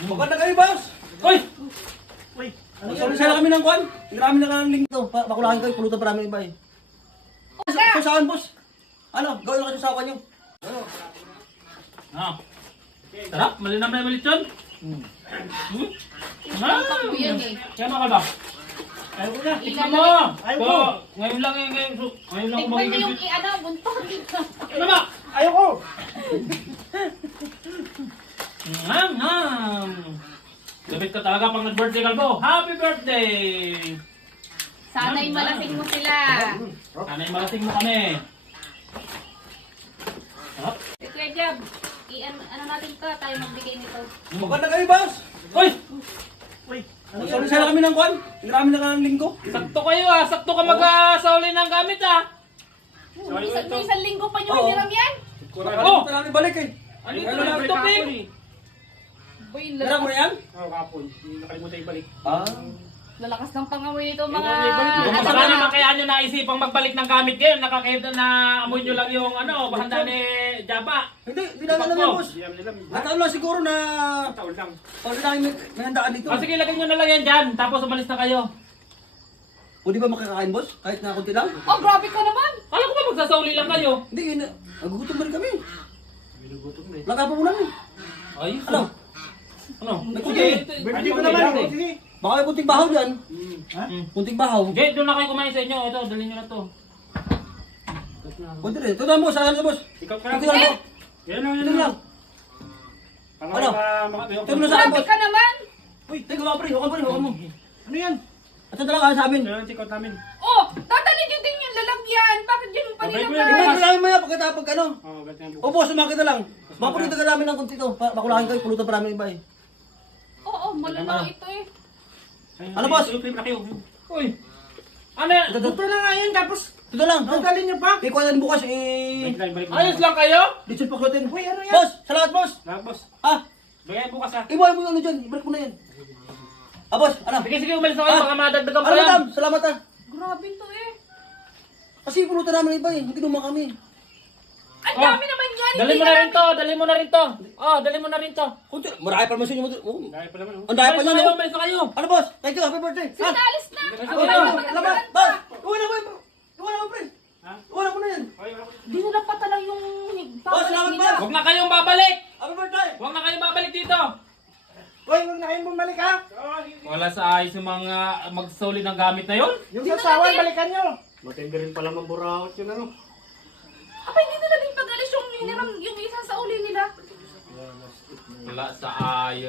Maganda kayo, boss! Uy! Uy, ano Sabi sana kami ng kwan. Marami na kang link to. Bakulakin kayo, pulutan pa namin iba eh. So saan, boss? Ano? Gawin lang kayo sa nyo. Ah. Sarap, malinam na malit yun. Pangko yan eh. Kaya mga ba? Ayaw ko na. Tikman mo! Ayaw So, ko. ngayon lang ngayon lang Tikman mo kumagiging. yung buntot. Ano ba? Ayaw ko. Labit ka talaga pag nag-birthday kalbo. Happy birthday! Sana'y malasing mo sila. Sana'y malasing mo kami. Sarap. Kuya Jab, ano natin to, tayo magbigay nito. Maganda kayo, boss! Uy! Uy, ano Sabi sana kami ng kwan. Marami na kang link to. Sakto kayo ah! Sakto ka mag-sauli ng gamit ah! Isang linggo pa nyo Oo. hiniram yan? Oh! Ito namin balik eh. Ano ito na ito, Ping? Boy, Meron mo na yan? Oo, kapon. Hindi nakalimutan ibalik. Ah. lalakas ng pangamoy nito mga... Kung baka naman kaya nyo naisipang magbalik ng gamit ngayon, nakakita na amoy nyo lang yung bahanda ni Jaba. Hindi namin alam yan, boss. Hindi namin alam. Nataon lang siguro na Taon lang. pag namin may handaan dito. O sige, lagay nyo na lang yan dyan, tapos umalis na kayo. Pwede ba makakain, boss? Kahit na konti lang? Oh, grabe ka naman! Kala ko ba magsasauli lang kayo? Hindi, yun. Nagugutom na rin kami. Binugutom na eh. Laka pa mo namin. Ayos. Ano? Ano? Sige. Birthday ko naman. Sige. Baka may punting bahaw dyan. Ha? Punting bahaw. Sige, doon na kayo kumain sa inyo. Ito, dalhin nyo na to. Punti rin. Ito na, boss. Saan ka, boss? Ikaw ka Ito lang. lang. Yan lang, yan Ito lang. Ano? Ito na sa akin, Grabe boss. ka naman! Uy, teka, huwag pa rin. Huwag pa rin. Huwag mo. Ano yan? Ito na lang sa amin. Yan ang check out namin. Oh, dadalhin nyo din yung lalagyan! Bakit yun yung Babay ko panilagay? yan, Ibalik ko namin maya pagkatapag ano. Oo, ganito yan O, bukas. boss, sumakit na lang. Mapulita ka namin ng konti to. Bakulakin kayo. Pulutan pa namin iba eh. Oo, malala ito eh. Ano, boss? Ilupin na kayo. Uy! Ano yan? Ito na nga yan, tapos Ito lang. dadalhin niyo pa. May kuha na rin bukas eh. Balik mo. Ayos lang kayo? Lechon pakulotin. Uy, ano yan? Boss, salamat, boss. Lahat, boss. Ah, Bagay bukas ha. ibuhay mo yung ano dyan. Ibalik mo na yan. Ah, boss, ano? Sige, sige, umalis na kayo. Ah. Baka madagdagan pa Ano, yan. madam? Salamat ah. Grabe to eh. Kasi pulutan namin iba eh. Hindi naman kami. Ang Oh, dami naman yan! Dali mo na rin to, dali mo na rin to. Oh, dali mo na rin to. Kunti, marami pa naman sa inyo. Oh, Dahil pa naman. ang dahil pa Umalis na niyan, kayo, oh. umalis na kayo. Ano, boss? Thank you. Happy birthday. Sige, naalis na! Ano, salamat. Boss, iwan mo yun. Iwan mo, pre. Ha? Iwan mo na yan. Uy, wala ko. Dinala pa talaga yung... Boss, salamat, boss. Huwag na kayong babalik. Happy birthday. Huwag na kayong babalik dito. Uy, huwag na kayong bumalik ha. Wala sa ayos yung mga magsauli ng gamit na yun. Yung sasawan, balikan nyo. Matindi rin pala mamburaot yun ano. Abay, hindi nila din pag-alis yung hiniram, yung isa sa uli nila. Wala sa ayos.